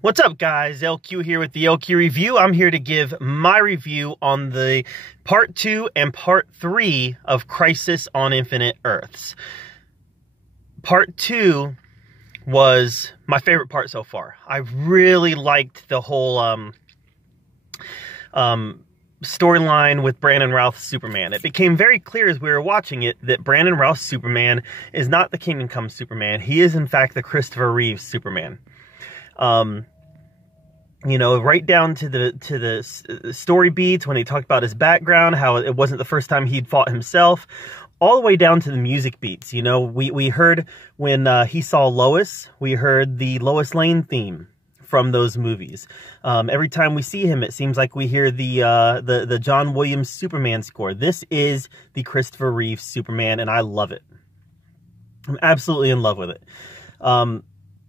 What's up, guys? LQ here with the LQ Review. I'm here to give my review on the Part 2 and Part 3 of Crisis on Infinite Earths. Part 2 was my favorite part so far. I really liked the whole storyline with Brandon Routh's Superman. It became very clear as we were watching it that Brandon Routh's Superman is not the Kingdom Come Superman. He is, in fact, the Christopher Reeves Superman. You know, right down to the story beats when he talked about his background, how it wasn't the first time he'd fought himself, all the way down to the music beats. You know, we heard when he saw Lois, we heard the Lois Lane theme from those movies. Every time we see him, it seems like we hear the John Williams Superman score. This is the Christopher Reeves Superman, and I love it. I'm absolutely in love with it.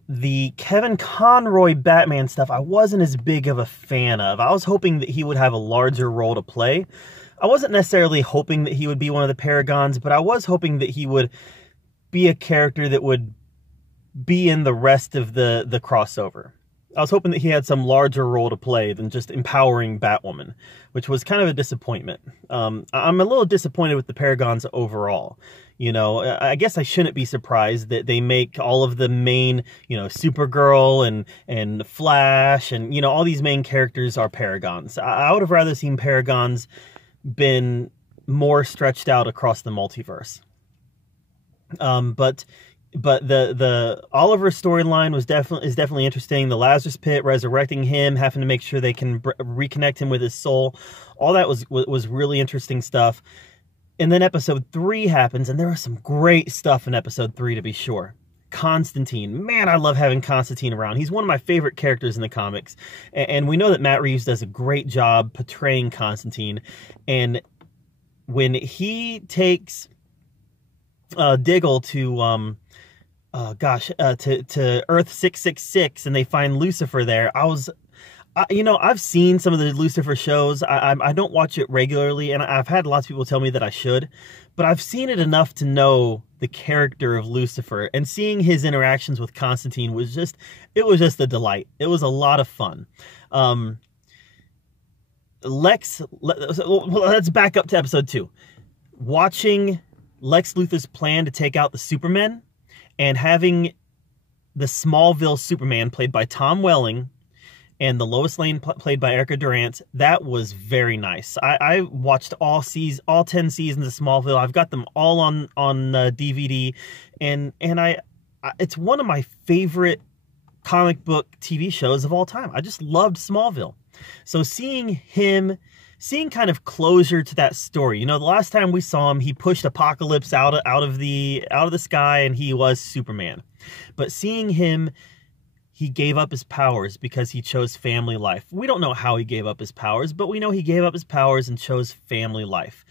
The Kevin Conroy Batman stuff, I wasn't as big of a fan of. I was hoping that he would have a larger role to play. I wasn't necessarily hoping that he would be one of the Paragons, but I was hoping that he would be a character that would be in the rest of the crossover. I was hoping that he had some larger role to play than just empowering Batwoman, which was kind of a disappointment. I'm a little disappointed with the Paragons overall. You know, I guess I shouldn't be surprised that they make all of the main, you know, Supergirl and Flash and, you know, all these main characters are Paragons. I would have rather seen Paragons been more stretched out across the multiverse. But the Oliver storyline is definitely interesting. The Lazarus Pit, resurrecting him, having to make sure they can reconnect him with his soul. All that was really interesting stuff. And then episode 3 happens, and there was some great stuff in episode 3, to be sure. Constantine. Man, I love having Constantine around. He's one of my favorite characters in the comics. And we know that Matt Reeves does a great job portraying Constantine. And when he takes Diggle to Earth 666 and they find Lucifer there, you know, I've seen some of the Lucifer shows. I don't watch it regularly, and I've had lots of people tell me that I should, but I've seen it enough to know the character of Lucifer, and seeing his interactions with Constantine was just a delight. It was a lot of fun. Let's back up to episode 2. Watching Lex Luthor's plan to take out the Supermen, and having the Smallville Superman played by Tom Welling, and the Lois Lane played by Erica Durant, that was very nice. I watched all 10 seasons of Smallville. I've got them all on DVD, and it's one of my favorite comic book TV shows of all time. I just loved Smallville. So seeing kind of closure to that story. You know, the last time we saw him, he pushed Apocalypse out of the sky, and he was Superman. But seeing him, he gave up his powers because he chose family life. We don't know how he gave up his powers, but we know he gave up his powers and chose family life.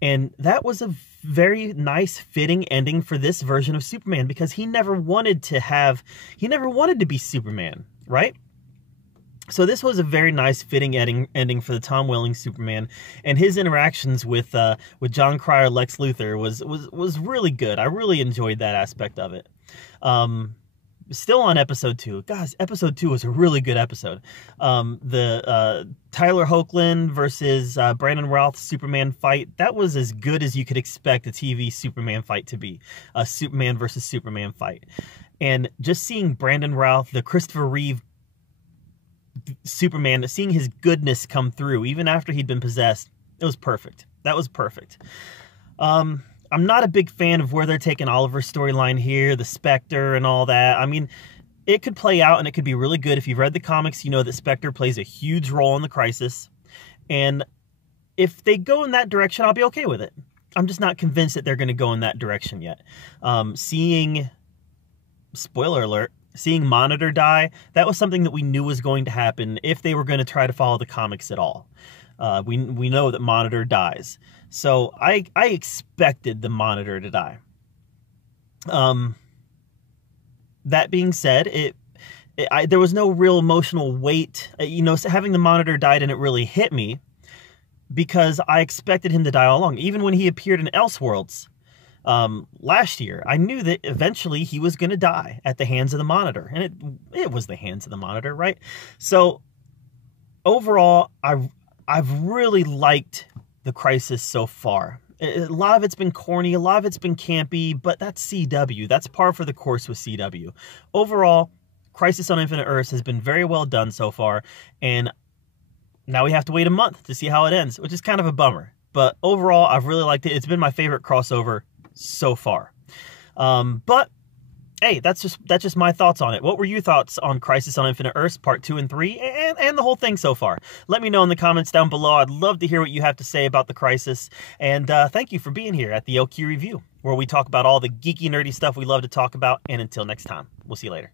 And that was a very nice, fitting ending for this version of Superman, because he never wanted to be Superman, right? So this was a very nice, fitting ending for the Tom Welling Superman, and his interactions with John Cryer, Lex Luthor was really good. I really enjoyed that aspect of it. Still on episode 2. Guys, episode 2 was a really good episode. The Tyler Hoechlin versus Brandon Routh Superman fight, that was as good as you could expect a TV Superman fight to be. A Superman versus Superman fight. And just seeing Brandon Routh, the Christopher Reeve Superman, seeing his goodness come through, even after he'd been possessed, it was perfect. That was perfect. I'm not a big fan of where they're taking Oliver's storyline here, the Spectre and all that. I mean, it could play out and it could be really good. If you've read the comics, you know that Spectre plays a huge role in the Crisis. And if they go in that direction, I'll be okay with it. I'm just not convinced that they're going to go in that direction yet. Spoiler alert, seeing Monitor die, that was something that we knew was going to happen if they were going to try to follow the comics at all. We know that Monitor dies. So I expected the Monitor to die. That being said, there was no real emotional weight. You know, having the Monitor die didn't really hit me, because I expected him to die all along. Even when he appeared in Elseworlds last year, I knew that eventually he was going to die at the hands of the Monitor. And it was the hands of the Monitor, right? So overall, I've really liked the Crisis so far. A lot of it's been corny, a lot of it's been campy, but that's CW. That's par for the course with CW. Overall, Crisis on Infinite Earths has been very well done so far, and now we have to wait a month to see how it ends, which is kind of a bummer. But overall, I've really liked it. It's been my favorite crossover so far. But hey, that's just my thoughts on it. What were your thoughts on Crisis on Infinite Earths Part 2 and 3 and the whole thing so far? Let me know in the comments down below. I'd love to hear what you have to say about the Crisis. And thank you for being here at the LQ Review, where we talk about all the geeky, nerdy stuff we love to talk about. And until next time, we'll see you later.